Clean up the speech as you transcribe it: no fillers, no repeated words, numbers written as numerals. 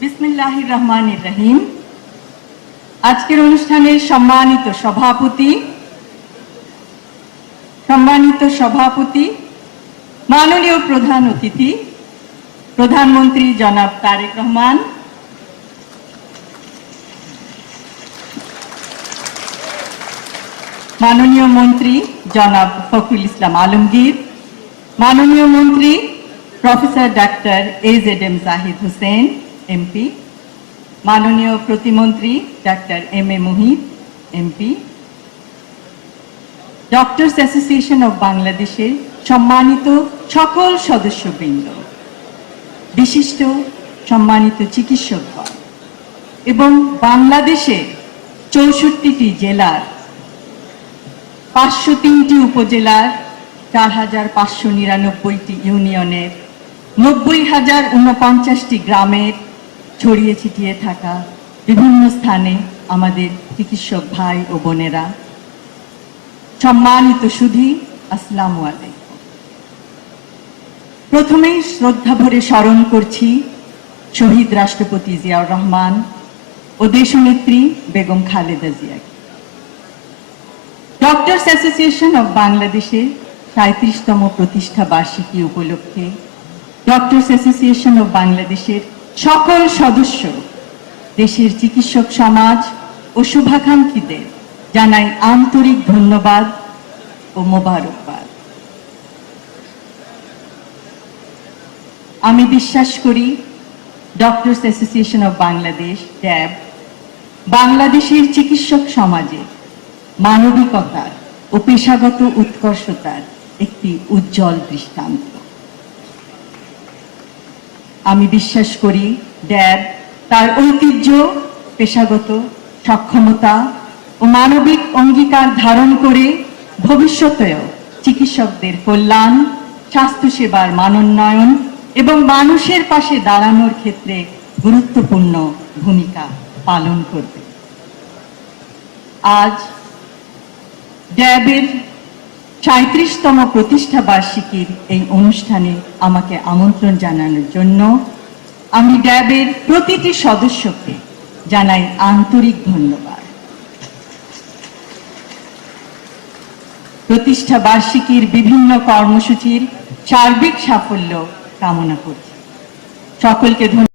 বিসমিল্লাহির রহমানির রহিম। আজকের অনুষ্ঠানের সম্মানিত সভাপতি, মাননীয় প্রধান অতিথি, প্রধানমন্ত্রী জনাব তারেক রহমান, মাননীয় মন্ত্রী জনাব ফখরুল ইসলাম আলমগীর, মাননীয় মন্ত্রী প্রফেসর ডাক্তার AZM জাহিদ হোসেন এমপি, মাননীয় প্রতিমন্ত্রী ডাক্তার MA Muhit MP, doctors association of বাংলাদেশের সম্মানিত সকল সদস্যবৃন্দ, বিশিষ্ট সম্মানিত চিকিৎসকগণ এবং বাংলাদেশের 64টি জেলার 503টি উপজেলার 4599টি ইউনিয়নের 90,049টি গ্রামের ছড়িয়ে ছিটিয়ে থাকা বিভিন্ন স্থানে আমাদের চিকিৎসক ভাই ও বোনেরা, সম্মানিত সুধী, আসসালামু আলাইকুম। প্রথমেই শ্রদ্ধা ভরে স্মরণ করছি শহীদ রাষ্ট্রপতি জিয়াউর রহমান ও দেশনেত্রী বেগম খালেদা জিয়াকে। ডক্টরস অ্যাসোসিয়েশন অব বাংলাদেশের 37তম প্রতিষ্ঠা বার্ষিকী উপলক্ষে ডক্টরস অ্যাসোসিয়েশন অব বাংলাদেশের সকল সদস্য, দেশের চিকিৎসক সমাজ ও শুভাকাঙ্ক্ষীদের জানাই আন্তরিক ধন্যবাদ ও মোবারকবাদ। আমি বিশ্বাস করি ডক্টরস অ্যাসোসিয়েশন অব বাংলাদেশ ড্যাব বাংলাদেশের চিকিৎসক সমাজের মানবিকতার ও পেশাগত উৎকর্ষতার একটি উজ্জ্বল দৃষ্টান্ত। আমি বিশ্বাস করি ড্যাব তার ঐতিহ্য, পেশাগত সক্ষমতা ও মানবিক অঙ্গীকার ধারণ করে ভবিষ্যতেও চিকিৎসকদের কল্যাণ, স্বাস্থ্যসেবার মানোন্নয়ন এবং মানুষের পাশে দাঁড়ানোর ক্ষেত্রে গুরুত্বপূর্ণ ভূমিকা পালন করবে। আজ ড্যাবের 37তম প্রতিষ্ঠা বার্ষিকীর এই অনুষ্ঠানে আমাকে আমন্ত্রণ জানানোর জন্য আমি ড্যাবের প্রতিটি সদস্যকে জানাই আন্তরিক ধন্যবাদ। প্রতিষ্ঠা বার্ষিকীর বিভিন্ন কর্মসূচির সার্বিক সাফল্য কামনা করছি। সকলকে ধন্যবাদ।